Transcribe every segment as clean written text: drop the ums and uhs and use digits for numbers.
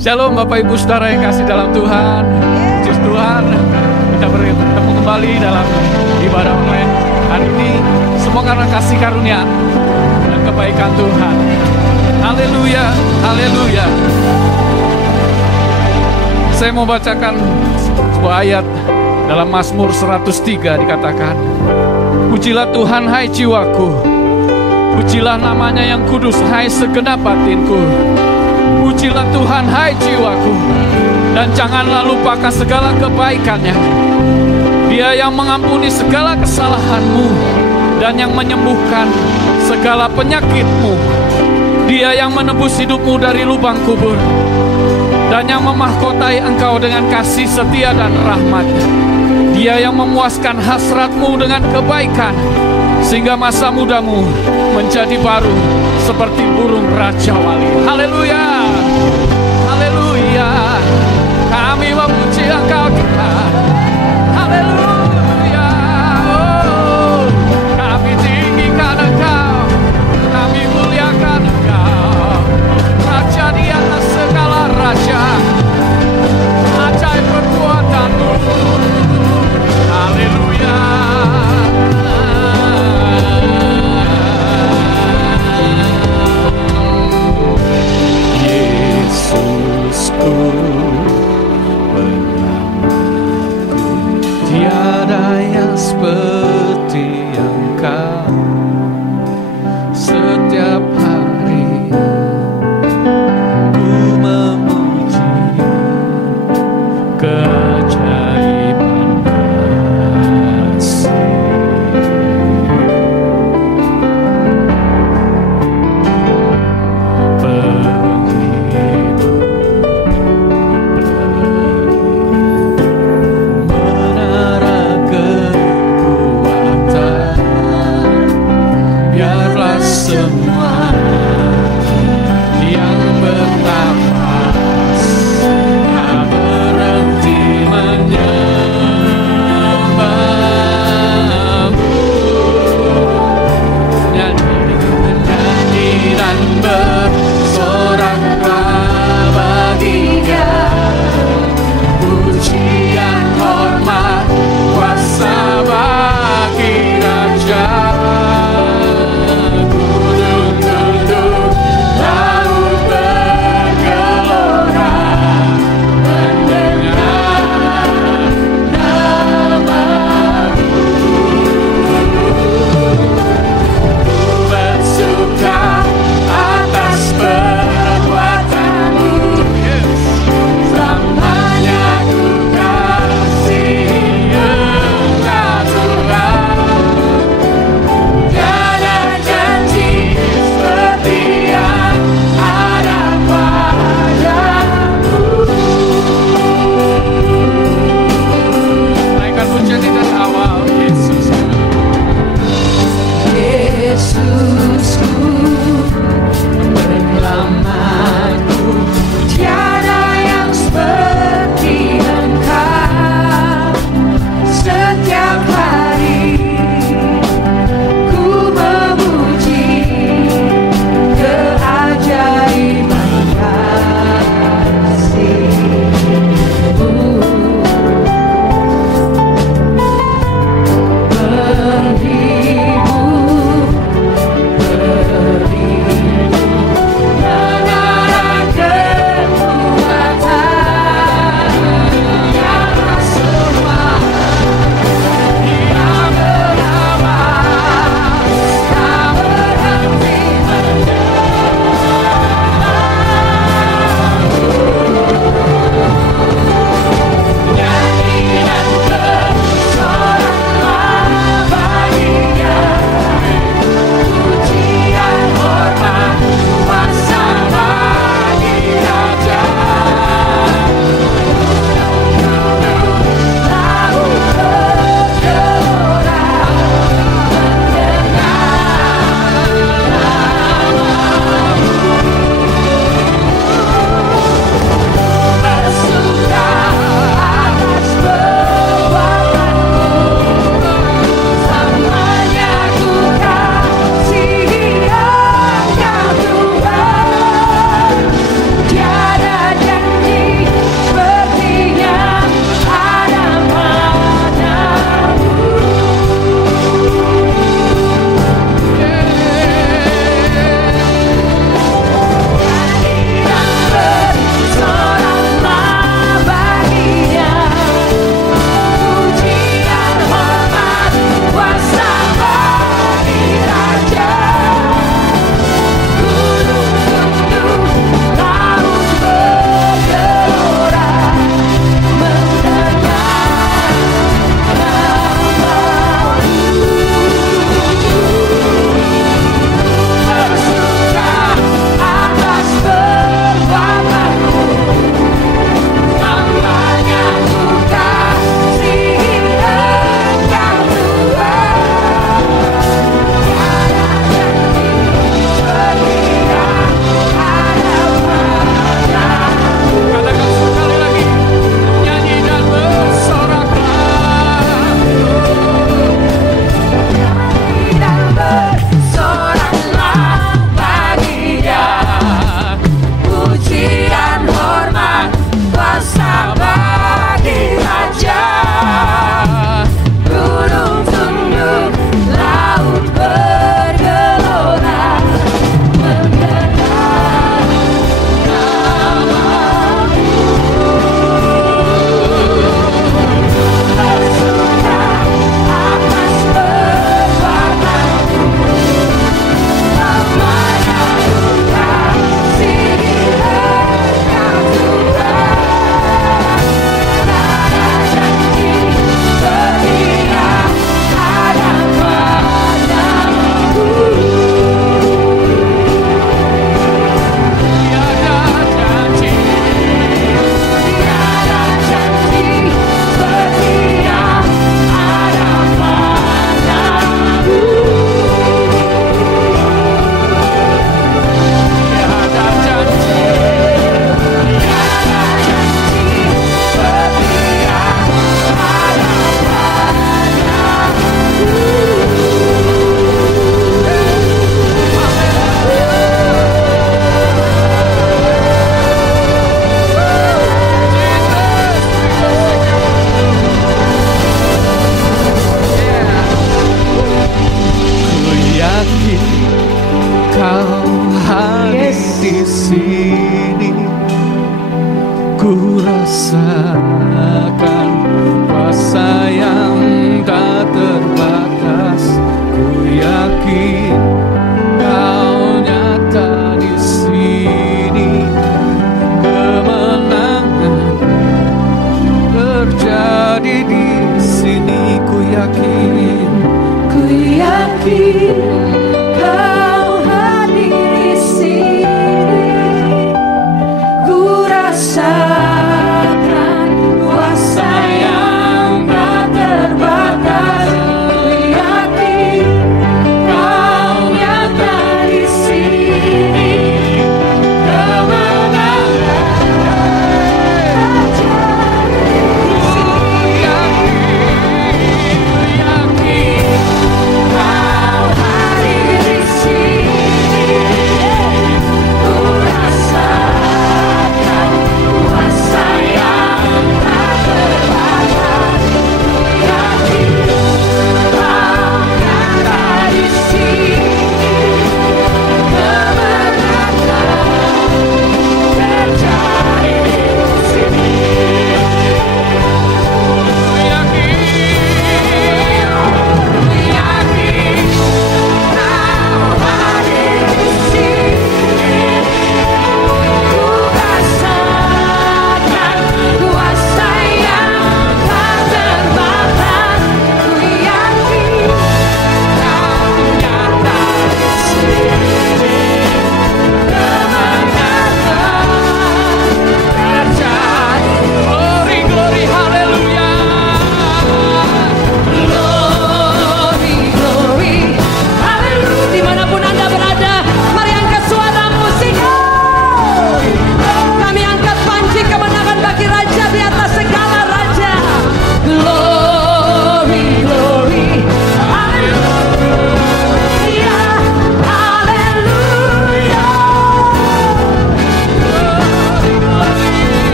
Shalom Bapak Ibu Saudara yang kasih dalam Tuhan. Puji Tuhan, kita bertemu kembali dalam ibadah online hari ini. Semua karena kasih karunia dan kebaikan Tuhan. Haleluya, haleluya. Saya mau bacakan sebuah ayat dalam Mazmur 103, dikatakan, pujilah Tuhan hai jiwaku, pujilah namanya yang kudus hai segenap batinku. Pujilah Tuhan hai jiwaku, dan janganlah lupakan segala kebaikannya. Dia yang mengampuni segala kesalahanmu dan yang menyembuhkan segala penyakitmu. Dia yang menebus hidupmu dari lubang kubur dan yang memahkotai engkau dengan kasih setia dan rahmat. Dia yang memuaskan hasratmu dengan kebaikan sehingga masa mudamu menjadi baru seperti burung raja wali. Haleluya, haleluya. Kami memuji Engkau Tuhan. Haleluya. Oh, kami tinggikan Engkau, kami muliakan Engkau, Raja di atas segala raja, ajaib perbuatanmu. Haleluya. Yesusku,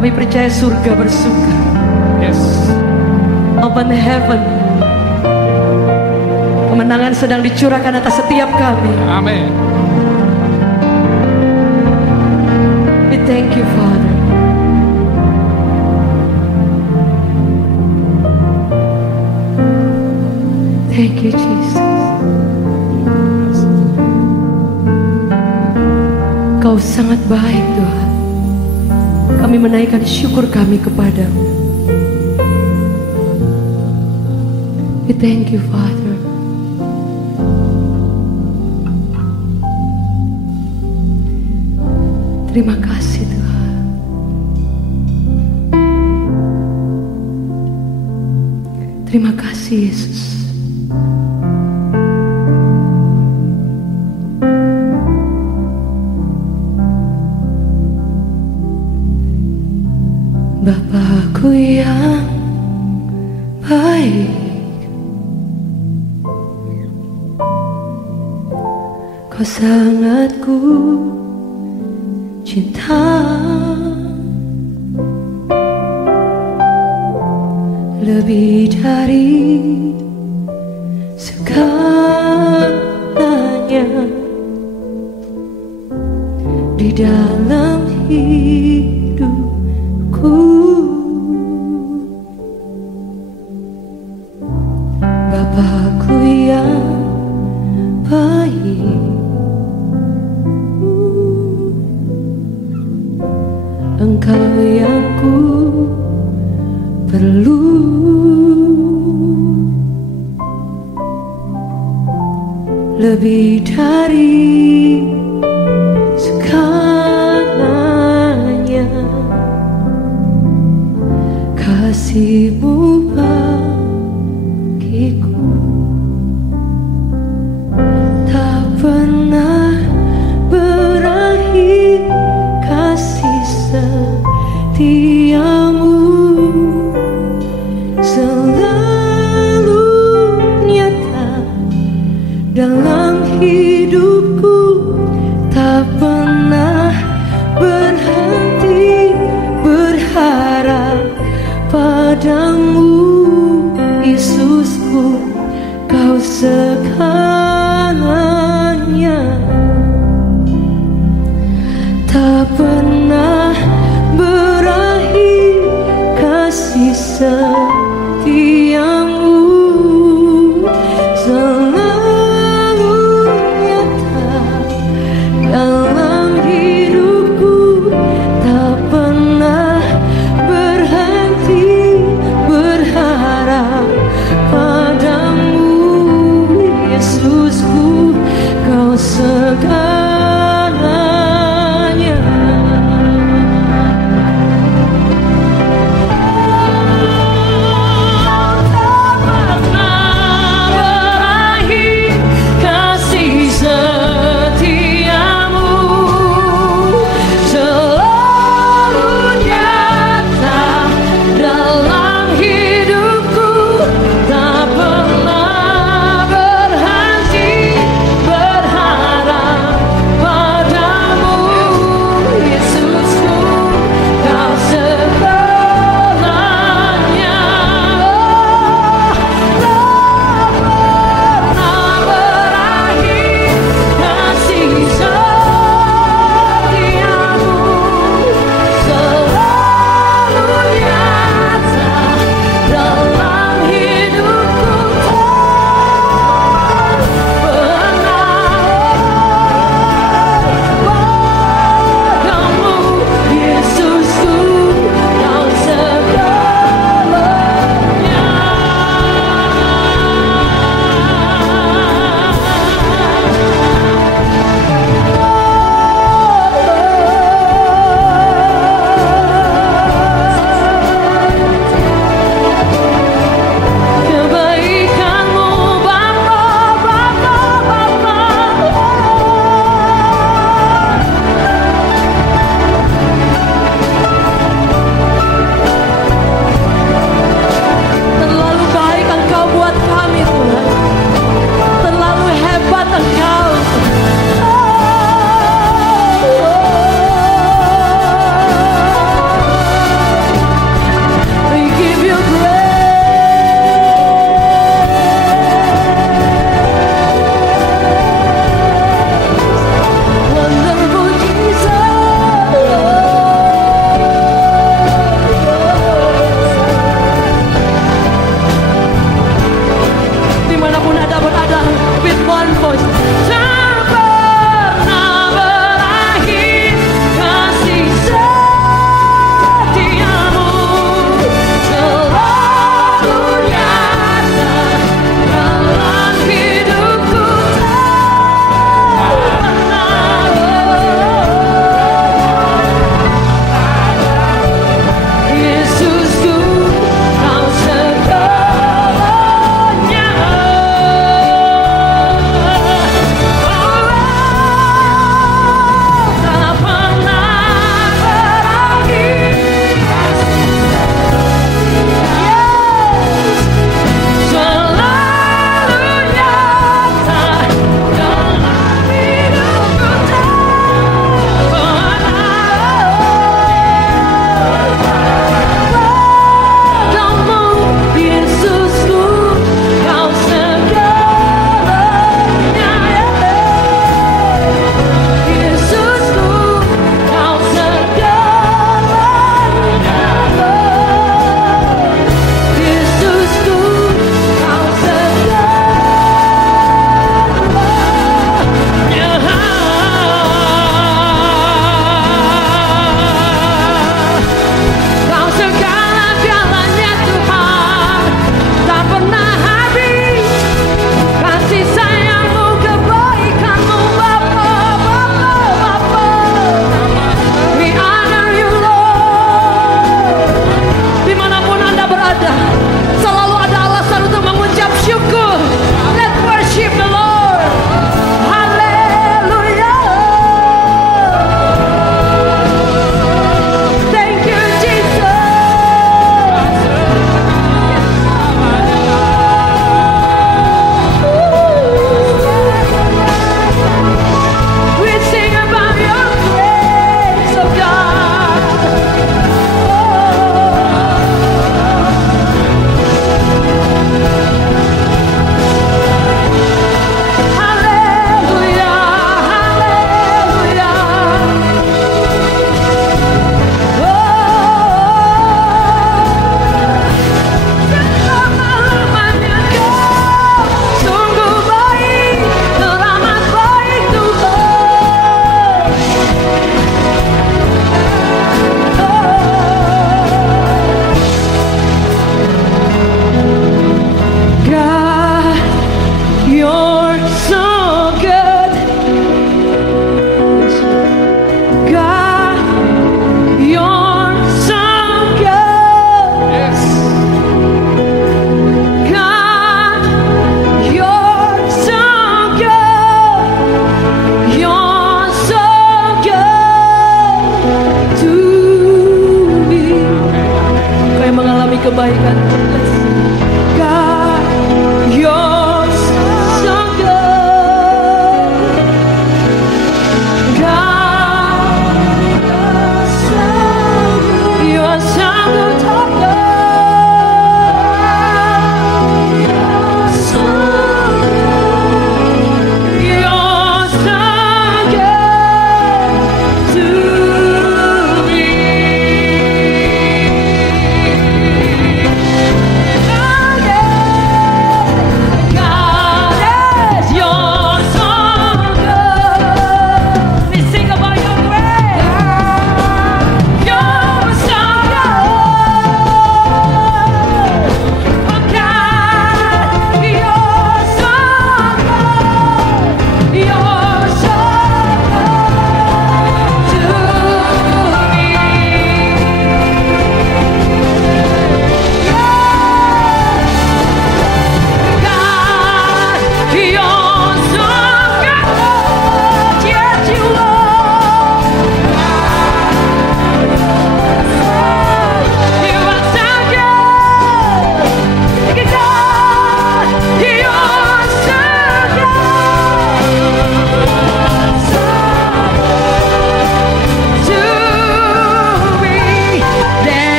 Kami percaya surga bersuka. Yes. Open heaven. Kemenangan sedang dicurahkan atas setiap kami. Amin. We thank you, Father. Thank you, Jesus. Kau sangat baik, Tuhan. Kami menaikkan syukur kami kepadamu. We thank you, Father. Terima kasih, Tuhan. Terima kasih, Yesus. Bapakku yang baik, Kau sangat ku cinta, lebih dari segalanya. di dalam hidupku. Bapakku yang baik, Engkau yang ku perlu. Lebih dari segalanya, kasih-Mu bagiku tak pernah berakhir. Kasih setia-Mu selalu nyata dalam hidupku, tak pernah berhenti berharap padamu, Yesusku, Kau segalanya. Tak pernah berakhir kasih setia-Mu, selalu nyata dalam hidupku, tak pernah berhenti berharap padamu, Yesusku, Kau segalanya.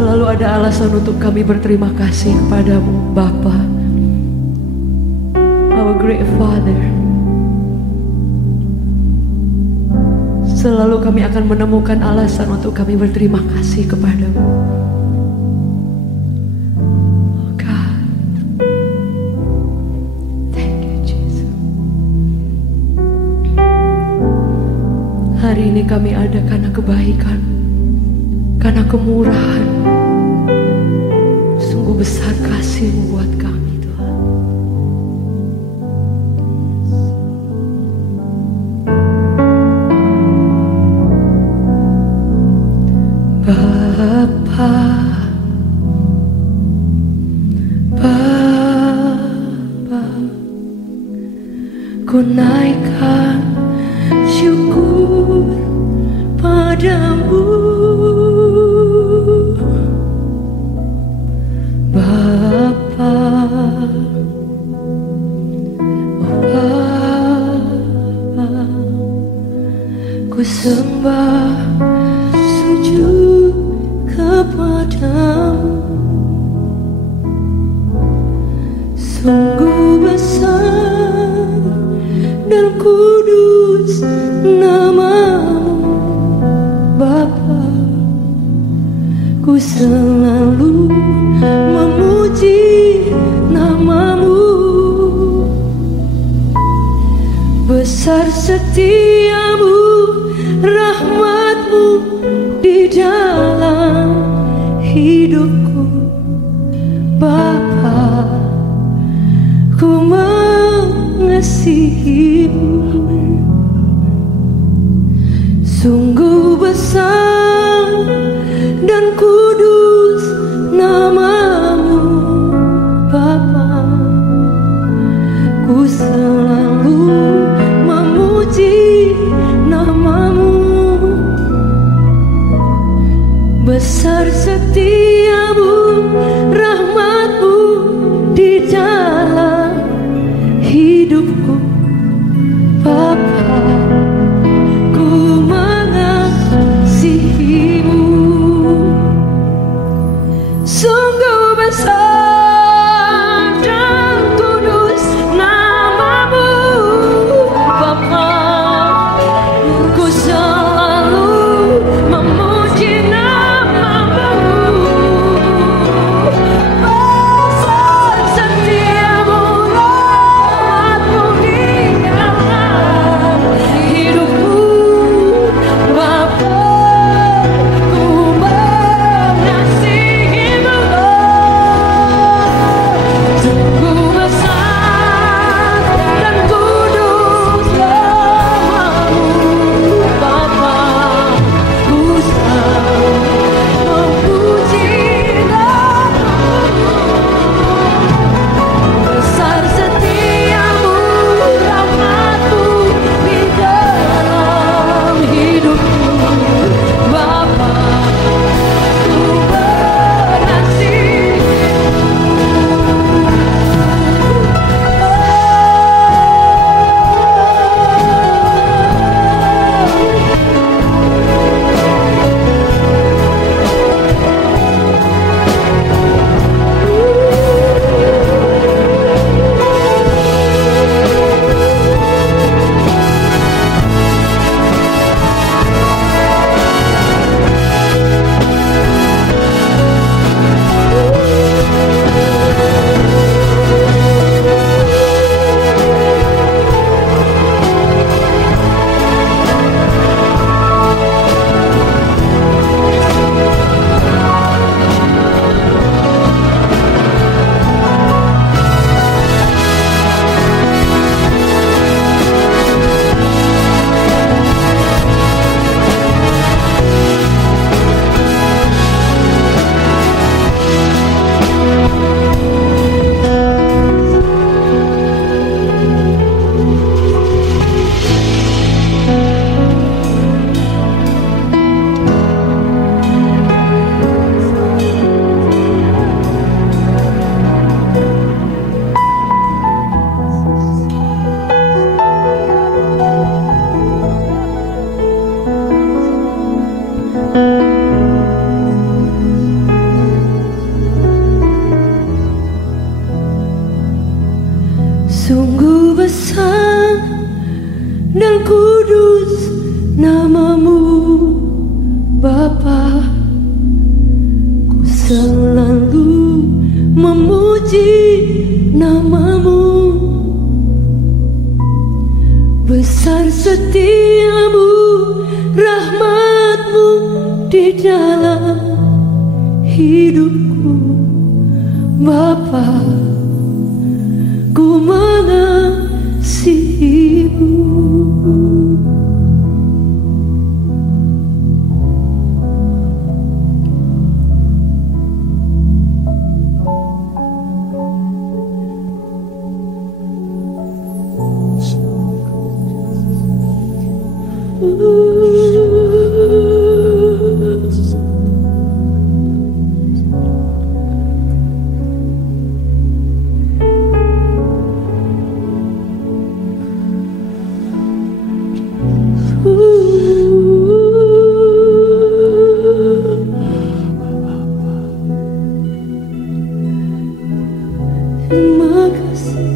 Selalu ada alasan untuk kami berterima kasih kepadamu, Bapa, our great Father. Selalu kami akan menemukan alasan untuk kami berterima kasih kepadamu. Oh God, thank you Jesus. Hari ini kami ada karena kebaikan, karena kemurahan. Sungguh besar kasih-Mu buat kami, Tuhan. Bapa, Bapa, ku naikkan syukur padamu. Bapa, Bapa, ku sembah sujud kepadamu. Sungguh besar dan kudus nama-Mu, Bapa. Ku selalu memuji nama-Mu. Besar setiamu, rahmat-Mu di dalam hidupku, Bapa. Ku mengasihi-Mu. Sungguh besar dan kudus nama-Mu, Bapa. Ku selalu memuji nama-Mu. Besar setiamu, rahmat-Mu di dalam hidupku, Bapa. Ku mengasihi-Mu. Sungguh besar dan kudus nama-Mu, Bapa. Ku selalu memuji nama-Mu. Besar setiamu, rahmat-Mu di dalam hidupku, Bapa. Ku mengasihi-Mu. selalu memuji namamu. Besar setiamu, rahmatmu di dalam hidupku. Bapa, ku mengasihimu. Terima kasih.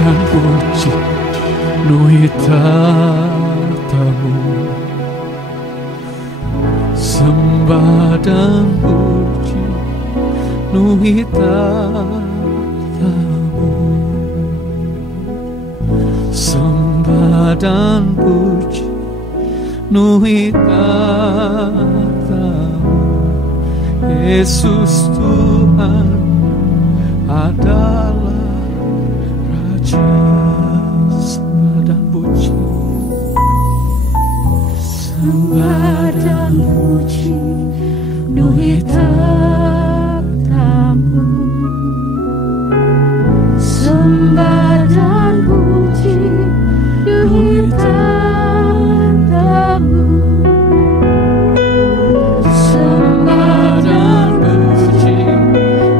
Dan puji nuhitatamu, sembah dan puji nuhitatamu, sembah dan puji nuhitatamu. Yesus Tuhan adalah sembah dan puji, Sembah dan puji nuhitatamu, sembah dan puji nuhitatamu, sembah dan puji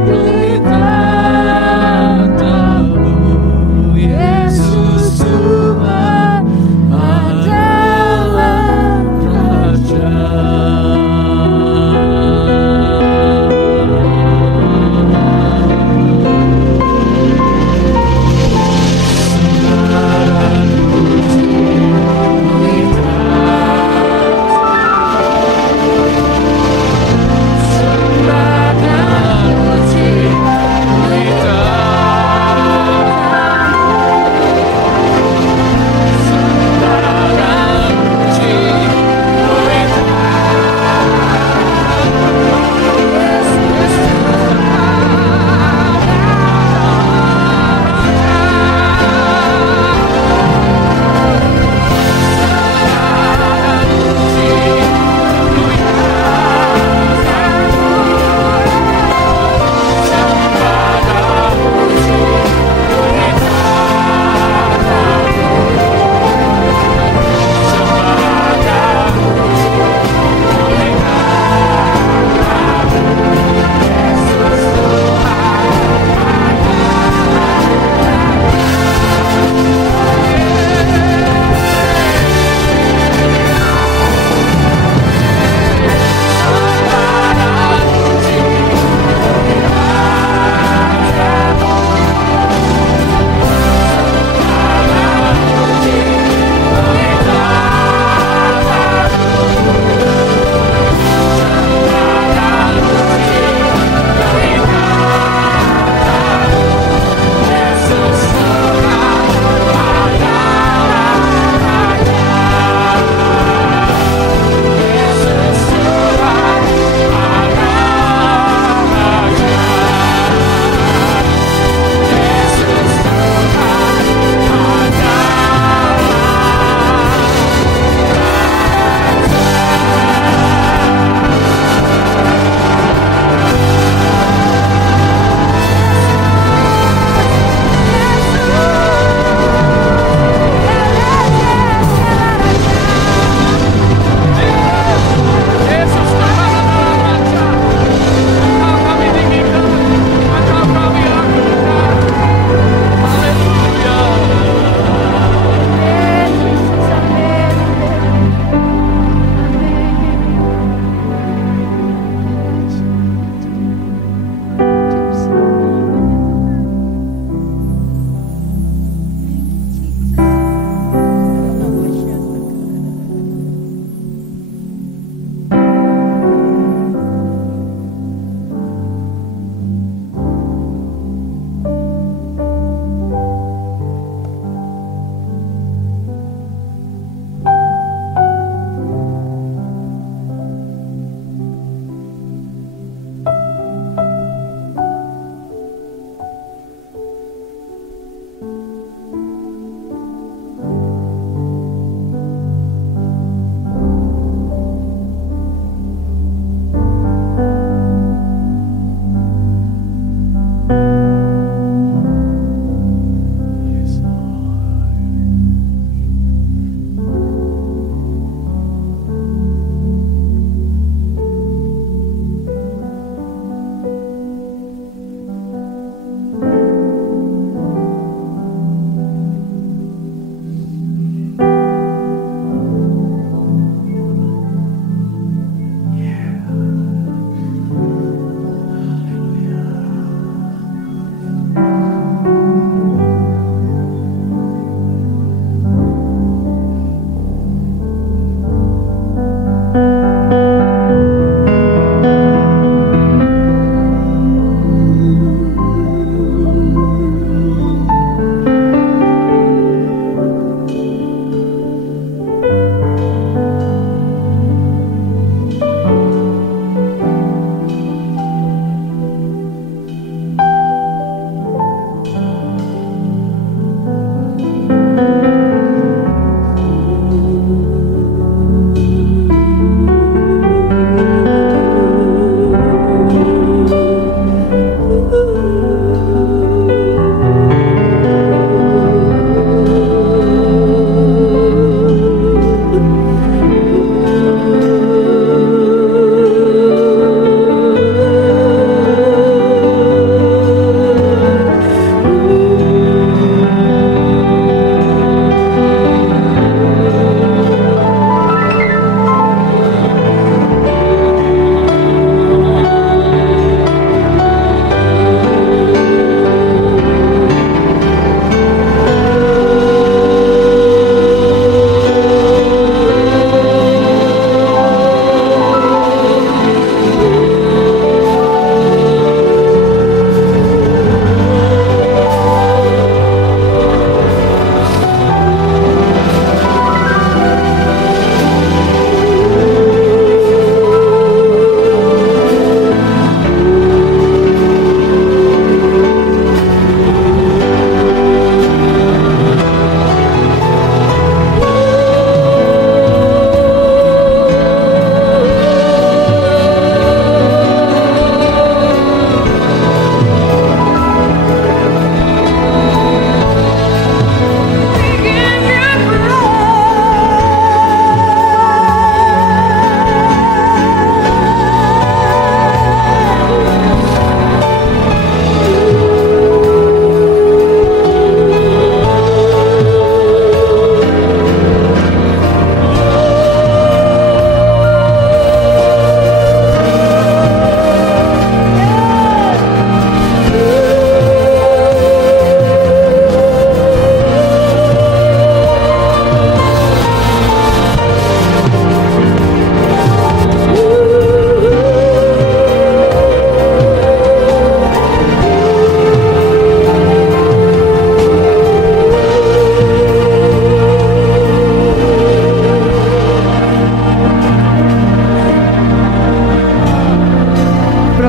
nuhitatamu. Yesus Tuhan adalah Raja.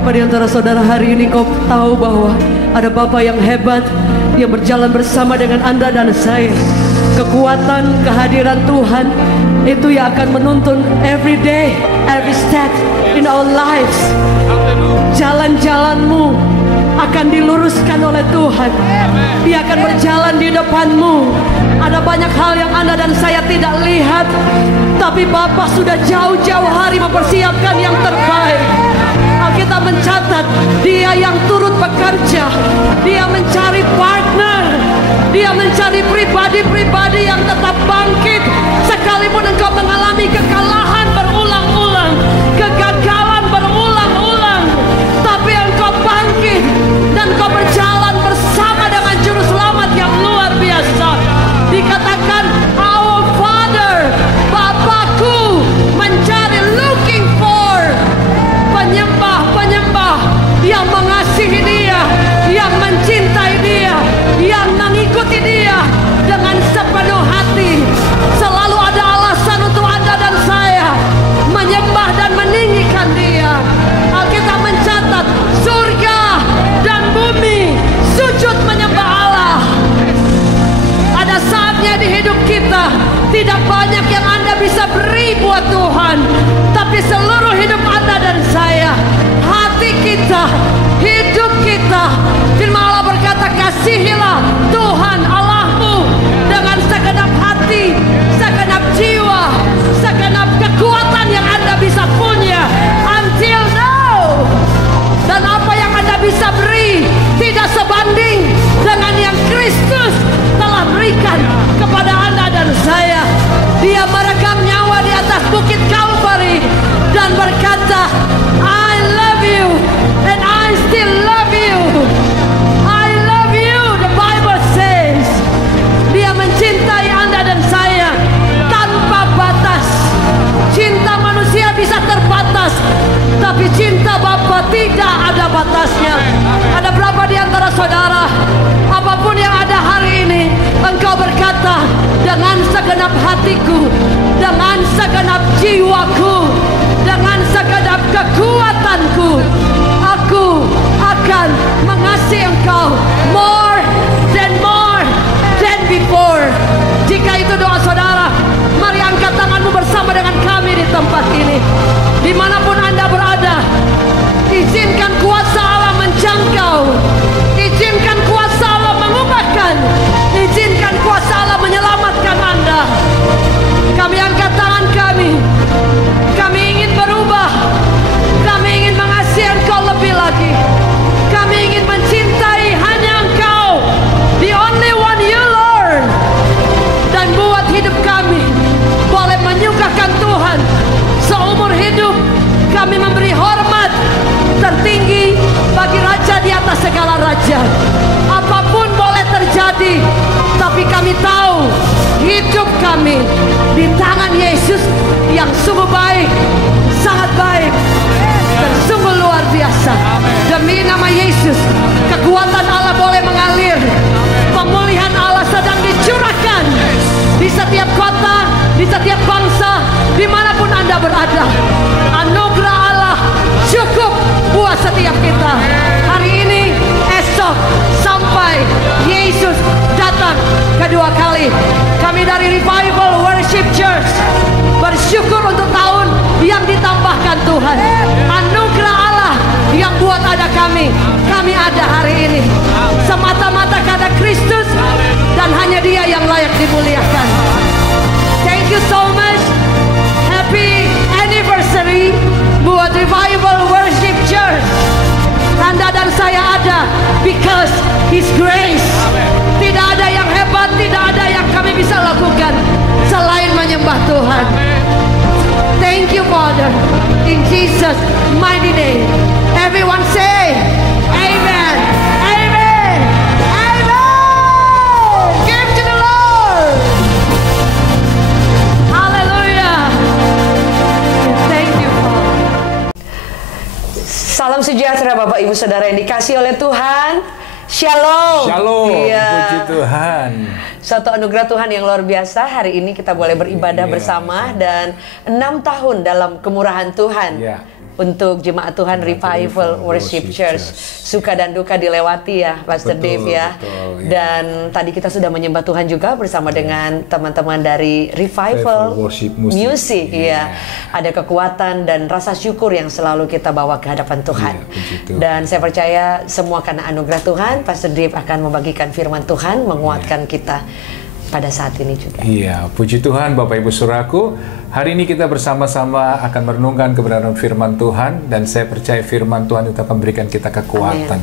Berapa di antara saudara hari ini kau tahu bahwa ada Bapa yang hebat yang berjalan bersama dengan Anda dan saya. Kekuatan kehadiran Tuhan itu yang akan menuntun every day, every step in our lives. Jalan-jalanmu akan diluruskan oleh Tuhan. Dia akan berjalan di depanmu. Ada banyak hal yang Anda dan saya tidak lihat, tapi Bapa sudah jauh-jauh hari mempersiapkan yang terbaik. Alkitab mencatat Dia yang turut bekerja, Dia mencari partner, Dia mencari pribadi-pribadi yang tetap bangkit sekalipun engkau mengalami kekalahan berulang-ulang, kegagalan berulang-ulang, tapi engkau bangkit dan engkau berjalan bersama dengan juru selamat yang luar biasa. Dikatakan our Father, Bapakku mencari, looking for penyembah-penyembah yang mengasihi Dia, yang mencintai Dia, yang mengikuti Dia dengan sepenuh hati. Selalu ada alasan untuk Anda dan saya menyembah dan meninggikan Dia. Alkitab mencatat surga dan bumi sujud menyembah Allah. Ada saatnya di hidup kita tidak banyak yang Anda bisa beri buat Tuhan, tapi seluruh hidup Anda dan saya, hati kita, hidup kita, firman Allah berkata, kasihilah Tuhan Allahmu dengan segenap hati, segenap jiwa, segenap kekuatan yang Anda bisa punya until now. Dan apa yang Anda bisa beri tidak sebanding dengan yang Kristus telah berikan kepada Anda dan saya. Dia merekam nyawa di atas bukit Kalvari dan berkata, I love you and I still love you. I love you, the Bible says. Dia mencintai Anda dan saya tanpa batas. Cinta manusia bisa terbatas, tapi cinta Bapa tidak ada batasnya. Ada berapa di antara saudara, apapun yang ada hari ini, engkau berkata, dengan segenap hatiku, dengan segenap jiwaku, dengan segenap kekuatanku, aku akan mengasihi engkau more than before. Jika itu doa saudara, mari angkat tanganmu bersama dengan kami di tempat ini. Dimanapun Anda berada, izinkan kuasa Allah menjangkau, izinkan kuasa Allah mengubahkan, izinkan kuasa Allah menyelamatkan Anda. Kami angkat tangan kami ingin berubah, kami ingin mengasihi Engkau lebih lagi, kami ingin mencintai hanya Engkau, the only one you Lord. Dan buat hidup kami boleh menyukakan Tuhan seumur hidup. Kami memberi hormat tertinggi bagi Raja di atas segala raja. Apapun boleh terjadi, tapi kami tahu hidup kami di tangan Yesus yang sungguh baik, sangat baik, dan sungguh luar biasa. Demi nama Yesus, kekuatan Allah boleh mengalir. Pemulihan Allah sedang dicurahkan di setiap kota, di setiap bangsa, dimanapun Anda berada. Anugerah Allah cukup buat setiap kita. Hari ini, esok, sampai Yesus datang kedua kali. Kami dari Revival Worship Church bersyukur untuk tahun yang ditambahkan Tuhan. Anugerah Allah yang buat ada kami ada hari ini semata-mata karena Kristus, dan hanya Dia yang layak dimuliakan. Thank you so much. Happy anniversary buat Revival Worship Church. Anda dan saya ada because His grace. Tidak ada yang hebat, tidak ada yang kami bisa lakukan selain menyembah Tuhan. Thank you Father, in Jesus mighty name. Everyone say amen, amen, amen. Give to the Lord. Hallelujah. Thank you Father. Salam sejahtera Bapak Ibu Saudara yang dikasihi oleh Tuhan. Shalom. Shalom. Iya. Puji Tuhan. Suatu anugerah Tuhan yang luar biasa. Hari ini kita boleh beribadah bersama dan 6 tahun dalam kemurahan Tuhan. Iya. untuk Jemaat Tuhan Revival Worship Church. Suka dan duka dilewati ya Pastor Dave ya. Betul, ya. Dan tadi kita sudah menyembah Tuhan juga bersama dengan teman-teman dari Revival Worship Music ya. ya. Ada kekuatan dan rasa syukur yang selalu kita bawa ke hadapan Tuhan. Dan saya percaya semua karena anugerah Tuhan, Pastor Dave akan membagikan firman Tuhan, menguatkan kita pada saat ini juga. Iya, puji Tuhan Bapak Ibu Saudaraku. Hari ini kita bersama-sama akan merenungkan kebenaran firman Tuhan, dan saya percaya firman Tuhan itu akan memberikan kita kekuatan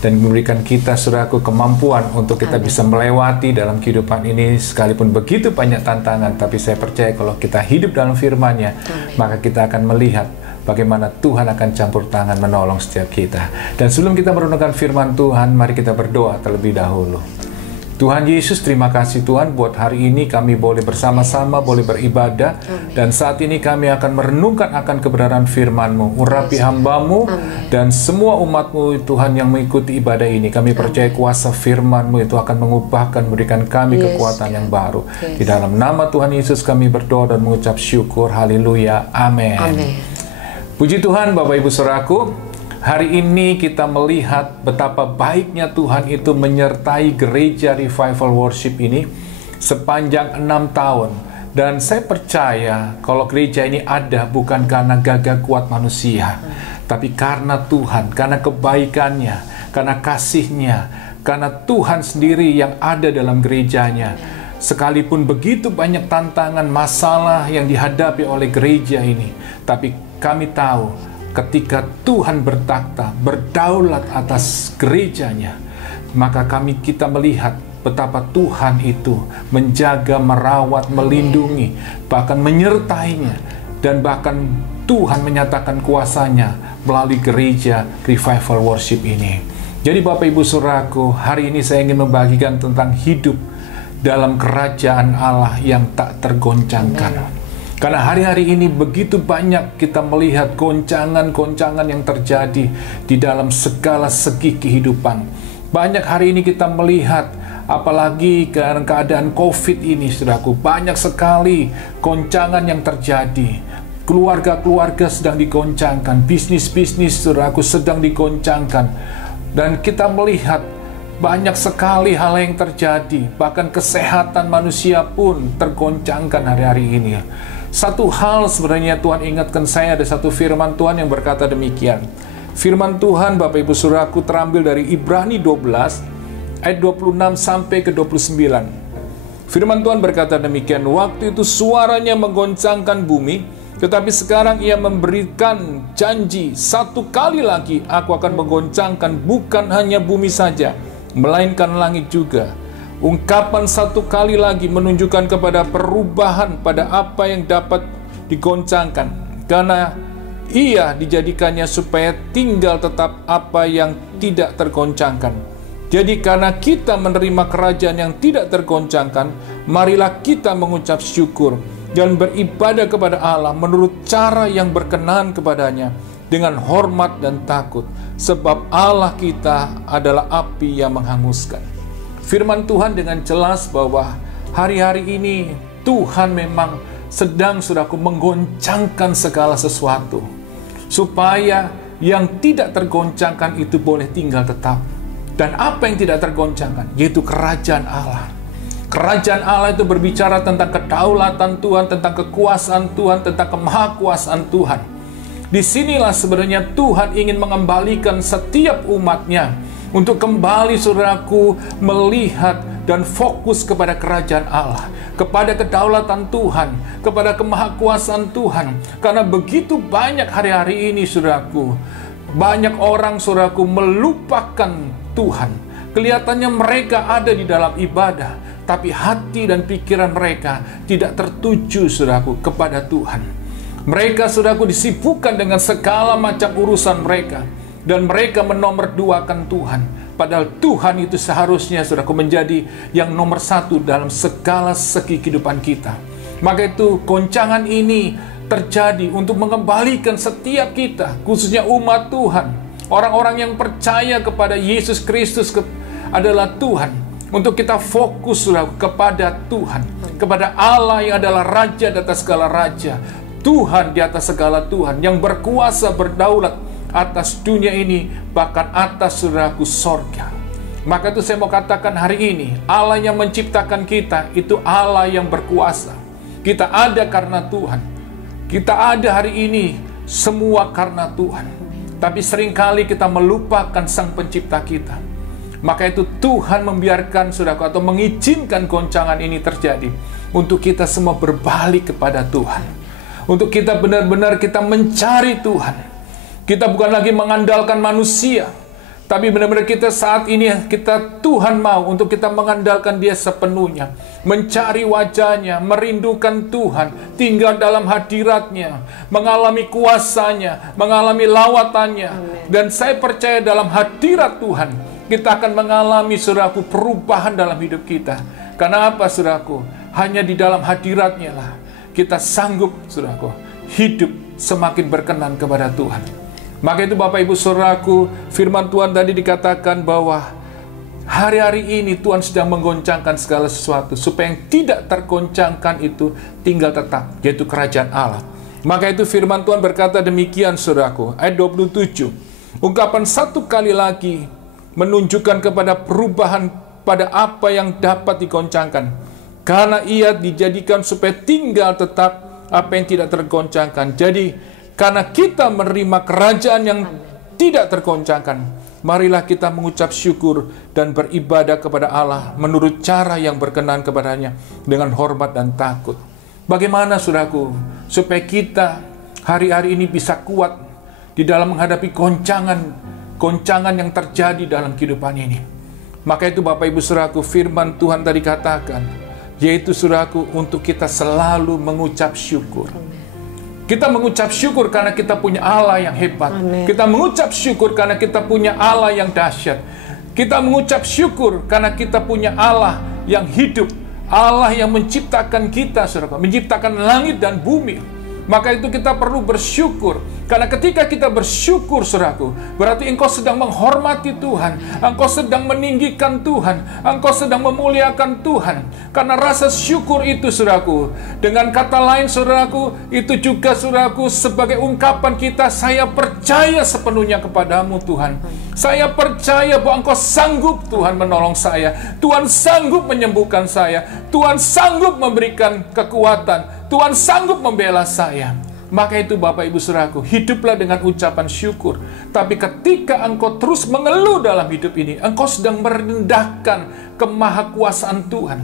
dan memberikan kita Saudaraku kemampuan untuk kita bisa melewati dalam kehidupan ini sekalipun begitu banyak tantangan, tapi saya percaya kalau kita hidup dalam firman-Nya, maka kita akan melihat bagaimana Tuhan akan campur tangan menolong setiap kita. Dan sebelum kita merenungkan firman Tuhan, mari kita berdoa terlebih dahulu. Tuhan Yesus, terima kasih Tuhan buat hari ini kami boleh bersama-sama, boleh beribadah. Dan saat ini kami akan merenungkan akan kebenaran firman-Mu. Urapi hamba-Mu dan semua umat-Mu Tuhan yang mengikuti ibadah ini. Kami percaya kuasa firman-Mu itu akan mengubahkan, memberikan kami kekuatan yang baru. Di dalam nama Tuhan Yesus kami berdoa dan mengucap syukur. Haleluya. Amin. Puji Tuhan Bapak Ibu Saudaraku. Hari ini kita melihat betapa baiknya Tuhan itu menyertai gereja Revival Worship ini sepanjang 6 tahun. Dan saya percaya kalau gereja ini ada bukan karena gagah kuat manusia, tapi karena Tuhan, karena kebaikannya, karena kasih-Nya, karena Tuhan sendiri yang ada dalam gerejanya. Sekalipun begitu banyak tantangan, masalah yang dihadapi oleh gereja ini, tapi kami tahu ketika Tuhan bertakhta, berdaulat atas gerejanya, maka kita melihat betapa Tuhan itu menjaga, merawat, melindungi, bahkan menyertainya, dan bahkan Tuhan menyatakan kuasanya melalui gereja Revival Worship ini. Jadi Bapak Ibu Saudaraku, hari ini saya ingin membagikan tentang hidup dalam kerajaan Allah yang tak tergoncangkan. Karena hari-hari ini begitu banyak kita melihat goncangan-goncangan yang terjadi di dalam segala segi kehidupan. Banyak hari ini kita melihat, apalagi karena keadaan COVID ini, saudaraku, banyak sekali goncangan yang terjadi. Keluarga-keluarga sedang digoncangkan, bisnis-bisnis, saudaraku, sedang digoncangkan. Dan kita melihat banyak sekali hal yang terjadi, bahkan kesehatan manusia pun tergoncangkan hari-hari ini. Satu hal sebenarnya Tuhan ingatkan saya, ada satu firman Tuhan yang berkata demikian. Firman Tuhan Bapak Ibu Saudaraku terambil dari Ibrani 12 ayat 26 sampai ke 29. Firman Tuhan berkata demikian, waktu itu suaranya menggoncangkan bumi, tetapi sekarang ia memberikan janji, satu kali lagi aku akan menggoncangkan bukan hanya bumi saja, melainkan langit juga. Ungkapan satu kali lagi menunjukkan kepada perubahan pada apa yang dapat digoncangkan, karena ia dijadikannya supaya tinggal tetap apa yang tidak tergoncangkan. Jadi karena kita menerima kerajaan yang tidak tergoncangkan, marilah kita mengucap syukur dan beribadah kepada Allah menurut cara yang berkenan kepadanya, dengan hormat dan takut, sebab Allah kita adalah api yang menghanguskan. Firman Tuhan dengan jelas bahwa hari-hari ini Tuhan memang sedang, saudaraku, menggoncangkan segala sesuatu, supaya yang tidak tergoncangkan itu boleh tinggal tetap. Dan apa yang tidak tergoncangkan? Yaitu kerajaan Allah. Kerajaan Allah itu berbicara tentang kedaulatan Tuhan, tentang kekuasaan Tuhan, tentang kemahakuasaan Tuhan. Disinilah sebenarnya Tuhan ingin mengembalikan setiap umatnya untuk kembali, saudaraku, melihat dan fokus kepada kerajaan Allah, kepada kedaulatan Tuhan, kepada kemahakuasaan Tuhan. Karena begitu banyak hari-hari ini, saudaraku, banyak orang, saudaraku, melupakan Tuhan. Kelihatannya mereka ada di dalam ibadah, tapi hati dan pikiran mereka tidak tertuju, saudaraku, kepada Tuhan. Mereka, saudaraku, disibukkan dengan segala macam urusan mereka, dan mereka menomorduakan Tuhan. Padahal Tuhan itu seharusnya, saudaraku, menjadi yang nomor satu dalam segala segi kehidupan kita. Maka itu goncangan ini terjadi untuk mengembalikan setiap kita, khususnya umat Tuhan, orang-orang yang percaya kepada Yesus Kristus adalah Tuhan, untuk kita fokus, saudaraku, kepada Tuhan, kepada Allah yang adalah Raja di atas segala raja, Tuhan di atas segala Tuhan, yang berkuasa berdaulat atas dunia ini, bahkan atas saudaraku sorga. Maka itu saya mau katakan hari ini, Allah yang menciptakan kita itu Allah yang berkuasa. Kita ada karena Tuhan. Kita ada hari ini semua karena Tuhan. Tapi seringkali kita melupakan Sang Pencipta kita. Maka itu Tuhan membiarkan saudaraku, atau mengizinkan goncangan ini terjadi untuk kita semua berbalik kepada Tuhan. Untuk kita benar-benar kita mencari Tuhan. Kita bukan lagi mengandalkan manusia, tapi benar-benar kita saat ini, Tuhan mau untuk kita mengandalkan Dia sepenuhnya. Mencari wajahnya, merindukan Tuhan, tinggal dalam hadiratnya, mengalami kuasanya, mengalami lawatannya. Dan saya percaya dalam hadirat Tuhan, kita akan mengalami saudaraku perubahan dalam hidup kita. Karena apa saudaraku? Hanya di dalam hadiratnya lah kita sanggup saudaraku hidup semakin berkenan kepada Tuhan. Maka itu Bapak Ibu saudaraku, firman Tuhan tadi dikatakan bahwa hari-hari ini Tuhan sedang menggoncangkan segala sesuatu, supaya yang tidak tergoncangkan itu tinggal tetap, yaitu kerajaan Allah. Maka itu firman Tuhan berkata demikian saudaraku, ayat 27, ungkapan satu kali lagi menunjukkan kepada perubahan pada apa yang dapat digoncangkan. Karena ia dijadikan supaya tinggal tetap apa yang tidak tergoncangkan. Jadi, karena kita menerima kerajaan yang tidak tergoncangkan, marilah kita mengucap syukur dan beribadah kepada Allah menurut cara yang berkenan kepadanya dengan hormat dan takut. Bagaimana saudaraku, supaya kita hari-hari ini bisa kuat di dalam menghadapi goncangan yang terjadi dalam kehidupan ini. Maka itu Bapak Ibu saudaraku, firman Tuhan tadi katakan, yaitu saudaraku untuk kita selalu mengucap syukur. Kita mengucap syukur karena kita punya Allah yang hebat. Kita mengucap syukur karena kita punya Allah yang dahsyat. Kita mengucap syukur karena kita punya Allah yang hidup, Allah yang menciptakan kita, saudaraku, menciptakan langit dan bumi. Maka itu kita perlu bersyukur. Karena ketika kita bersyukur, saudaraku, berarti engkau sedang menghormati Tuhan, engkau sedang meninggikan Tuhan, engkau sedang memuliakan Tuhan. Karena rasa syukur itu, saudaraku, dengan kata lain, saudaraku, itu juga, saudaraku, sebagai ungkapan kita, saya percaya sepenuhnya kepadamu, Tuhan. Saya percaya bahwa engkau sanggup, Tuhan, menolong saya. Tuhan sanggup menyembuhkan saya. Tuhan sanggup memberikan kekuatan. Tuhan sanggup membela saya. Maka itu Bapak Ibu saudaraku, hiduplah dengan ucapan syukur. Tapi ketika engkau terus mengeluh dalam hidup ini, engkau sedang merendahkan kemahakuasaan Tuhan.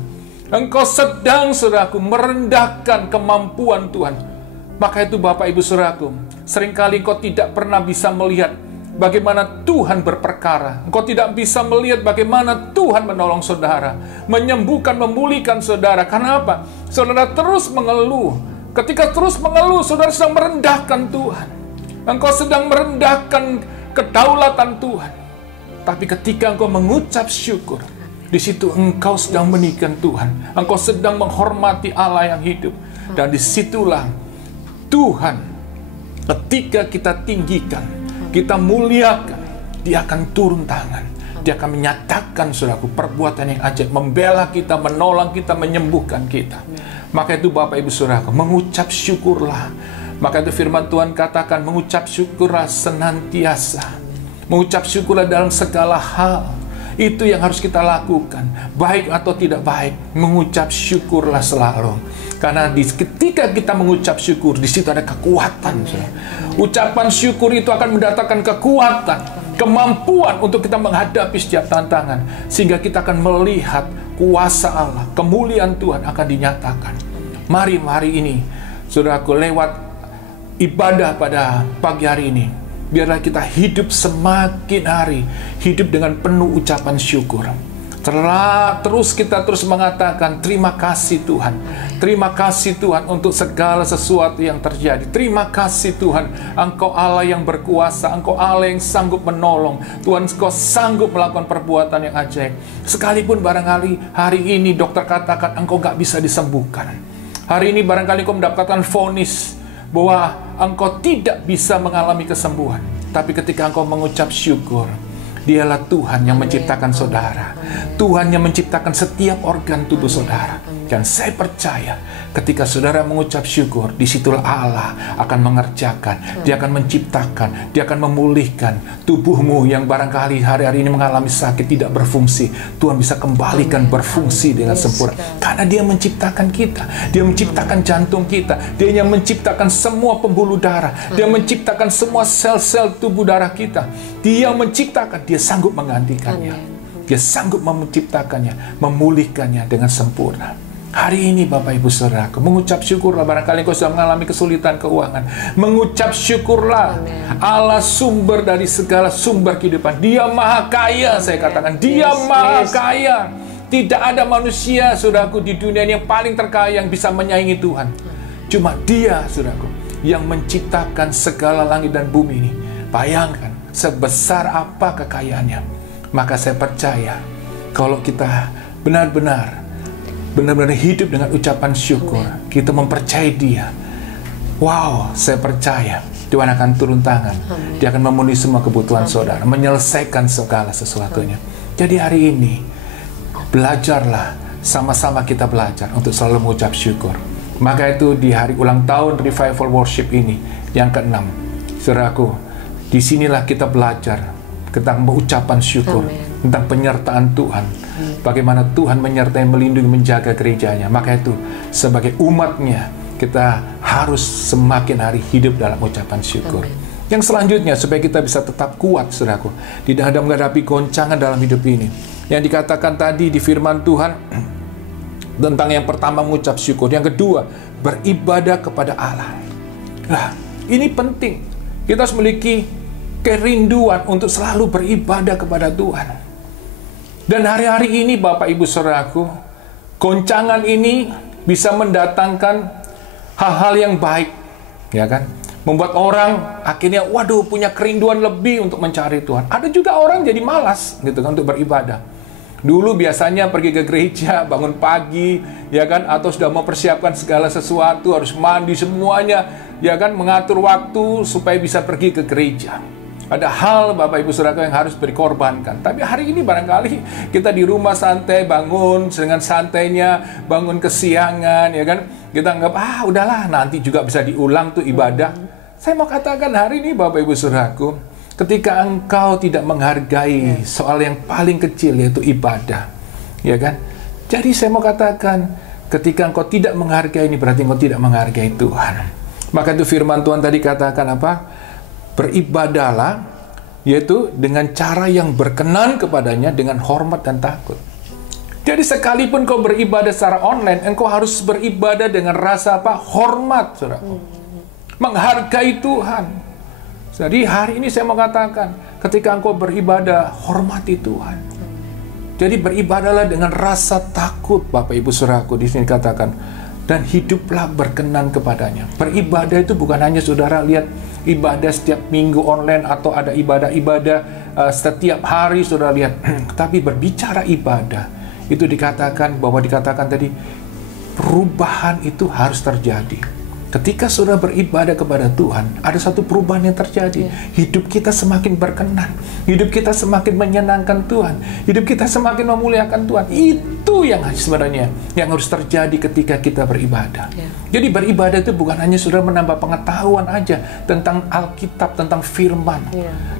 Engkau sedang, saudaraku, merendahkan kemampuan Tuhan. Maka itu Bapak Ibu saudaraku, seringkali engkau tidak pernah bisa melihat bagaimana Tuhan berperkara. Engkau tidak bisa melihat bagaimana Tuhan menolong saudara, menyembuhkan, memulihkan saudara. Karena apa? Saudara terus mengeluh. Ketika terus mengeluh, saudara sedang merendahkan Tuhan. Engkau sedang merendahkan kedaulatan Tuhan. Tapi ketika engkau mengucap syukur, di situ engkau sedang meninggikan Tuhan. Engkau sedang menghormati Allah yang hidup. Dan disitulah Tuhan, ketika kita tinggikan, kita muliakan, Dia akan turun tangan. Dia akan menyatakan, saudaraku, perbuatan yang ajaib, membela kita, menolong kita, menyembuhkan kita. Maka itu Bapak Ibu saudaraku, mengucap syukurlah. Maka itu firman Tuhan katakan, mengucap syukurlah senantiasa. Mengucap syukurlah dalam segala hal. Itu yang harus kita lakukan, baik atau tidak baik. Mengucap syukurlah selalu. Karena ketika kita mengucap syukur, di situ ada kekuatan. Ucapan syukur itu akan mendatangkan kekuatan, kemampuan untuk kita menghadapi setiap tantangan, sehingga kita akan melihat kuasa Allah, kemuliaan Tuhan akan dinyatakan. Mari hari ini, saudaraku, lewat ibadah pada pagi hari ini, biarlah kita hidup semakin hari, hidup dengan penuh ucapan syukur. Terus kita terus mengatakan, terima kasih Tuhan. Terima kasih Tuhan untuk segala sesuatu yang terjadi. Terima kasih Tuhan, Engkau Allah yang berkuasa. Engkau Allah yang sanggup menolong. Tuhan, Engkau sanggup melakukan perbuatan yang ajaib. Sekalipun barangkali hari ini dokter katakan Engkau gak bisa disembuhkan. Hari ini barangkali Engkau mendapatkan vonis bahwa Engkau tidak bisa mengalami kesembuhan. Tapi ketika Engkau mengucap syukur, Dialah Tuhan yang menciptakan saudara. Tuhan yang menciptakan setiap organ tubuh saudara. Dan saya percaya ketika saudara mengucap syukur, disitulah Allah akan mengerjakan. Dia akan menciptakan, Dia akan memulihkan tubuhmu yang barangkali hari-hari ini mengalami sakit, tidak berfungsi. Tuhan bisa kembalikan berfungsi dengan sempurna. Karena Dia menciptakan kita. Dia menciptakan jantung kita. Dia yang menciptakan semua pembuluh darah. Dia menciptakan semua sel-sel tubuh darah kita. Dia menciptakan, Dia sanggup menggantikannya. Dia sanggup menciptakannya, memulihkannya dengan sempurna. Hari ini Bapak Ibu Saudaraku, mengucap syukurlah. Barangkali kau sudah mengalami kesulitan keuangan, mengucap syukurlah. Allah sumber dari segala sumber kehidupan. Dia maha kaya, saya katakan. Dia maha kaya. Tidak ada manusia, saudaraku, di dunia ini yang paling terkaya yang bisa menyaingi Tuhan. Cuma Dia, saudaraku, yang menciptakan segala langit dan bumi ini. Bayangkan sebesar apa kekayaannya. Maka saya percaya kalau kita benar-benar hidup dengan ucapan syukur, kita mempercayai Dia. Wow, saya percaya Tuhan akan turun tangan. Dia akan memenuhi semua kebutuhan saudara, menyelesaikan segala sesuatunya. Jadi hari ini belajarlah, sama-sama kita belajar untuk selalu mengucap syukur. Maka itu di hari ulang tahun Revival Worship ini yang ke-6, saudaraku, disinilah kita belajar tentang ucapan syukur, tentang penyertaan Tuhan. Bagaimana Tuhan menyertai, melindungi, menjaga gerejanya. Maka itu sebagai umatnya kita harus semakin hari hidup dalam ucapan syukur. Yang selanjutnya supaya kita bisa tetap kuat, saudaraku, tidak ada menghadapi goncangan dalam hidup ini. Yang dikatakan tadi di firman Tuhan tentang yang pertama mengucap syukur, yang kedua beribadah kepada Allah. Nah, ini penting. Kita harus memiliki kerinduan untuk selalu beribadah kepada Tuhan. Dan hari-hari ini Bapak Ibu Saudaraku, goncangan ini bisa mendatangkan hal-hal yang baik, ya kan? Membuat orang akhirnya punya kerinduan lebih untuk mencari Tuhan. Ada juga orang jadi malas gitu kan untuk beribadah. Dulu biasanya pergi ke gereja, bangun pagi, ya kan, atau sudah mempersiapkan segala sesuatu, harus mandi semuanya, ya kan, mengatur waktu supaya bisa pergi ke gereja. Ada hal Bapak Ibu Saudara yang harus dikorbankan. Tapi hari ini barangkali kita di rumah santai, bangun dengan santainya, bangun kesiangan, ya kan? Kita anggap udahlah nanti juga bisa diulang tuh ibadah. Saya mau katakan hari ini Bapak Ibu Saudaraku, ketika engkau tidak menghargai soal yang paling kecil yaitu ibadah, ya kan? Jadi saya mau katakan ketika engkau tidak menghargai ini berarti engkau tidak menghargai Tuhan. Maka itu firman Tuhan tadi katakan apa? Beribadahlah, yaitu dengan cara yang berkenan kepadanya dengan hormat dan takut. Jadi sekalipun kau beribadah secara online, engkau harus beribadah dengan rasa apa? Hormat, saudaraku. Menghargai Tuhan. Jadi hari ini saya mau katakan, ketika engkau beribadah, hormati Tuhan. Jadi beribadahlah dengan rasa takut, Bapak Ibu Saudaraku, di sini katakan, dan hiduplah berkenan kepadanya. Beribadah itu bukan hanya saudara lihat ibadah setiap minggu online atau ada ibadah-ibadah setiap hari saudara lihat, tapi berbicara ibadah itu dikatakan tadi perubahan itu harus terjadi. Ketika saudara beribadah kepada Tuhan, ada satu perubahan yang terjadi. Hidup kita semakin berkenan, hidup kita semakin menyenangkan Tuhan, hidup kita semakin memuliakan Tuhan. Itu yang sebenarnya yang harus terjadi ketika kita beribadah. Jadi beribadah itu bukan hanya saudara menambah pengetahuan aja tentang Alkitab, tentang firman.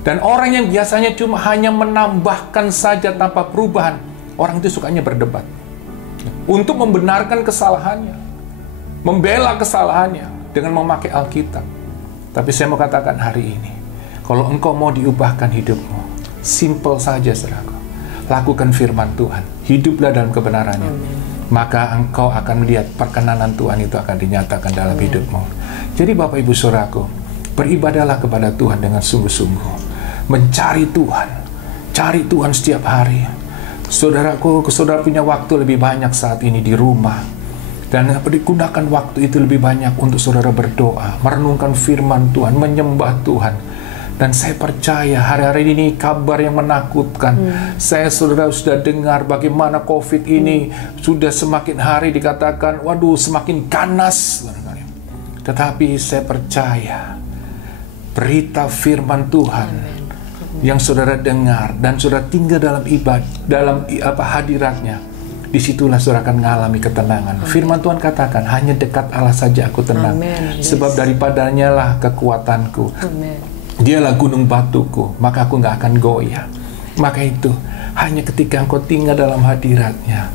Dan orang yang biasanya cuma hanya menambahkan saja tanpa perubahan, orang itu sukanya berdebat untuk membenarkan kesalahannya, membela kesalahannya dengan memakai Alkitab. Tapi saya mau katakan hari ini, kalau engkau mau diubahkan hidupmu, simple saja saudaraku, lakukan firman Tuhan, hiduplah dalam kebenarannya. Maka engkau akan melihat perkenanan Tuhan itu akan dinyatakan dalam hidupmu. Jadi Bapak Ibu Saudaraku, beribadahlah kepada Tuhan dengan sungguh-sungguh, mencari Tuhan, cari Tuhan setiap hari. Saudaraku, saudara punya waktu lebih banyak saat ini di rumah, dan digunakan waktu itu lebih banyak untuk saudara berdoa, merenungkan firman Tuhan, menyembah Tuhan. Dan saya percaya hari-hari ini kabar yang menakutkan. Saudara sudah dengar bagaimana COVID ini sudah semakin hari dikatakan, semakin ganas. Tetapi saya percaya berita firman Tuhan yang saudara dengar dan saudara tinggal dalam hadiratnya, disitulah saudara akan mengalami ketenangan. Firman Tuhan katakan, hanya dekat Allah saja aku tenang. Sebab daripadanya lah kekuatanku. Dialah gunung batuku, maka aku nggak akan goyah. Maka itu, hanya ketika engkau tinggal dalam hadiratnya.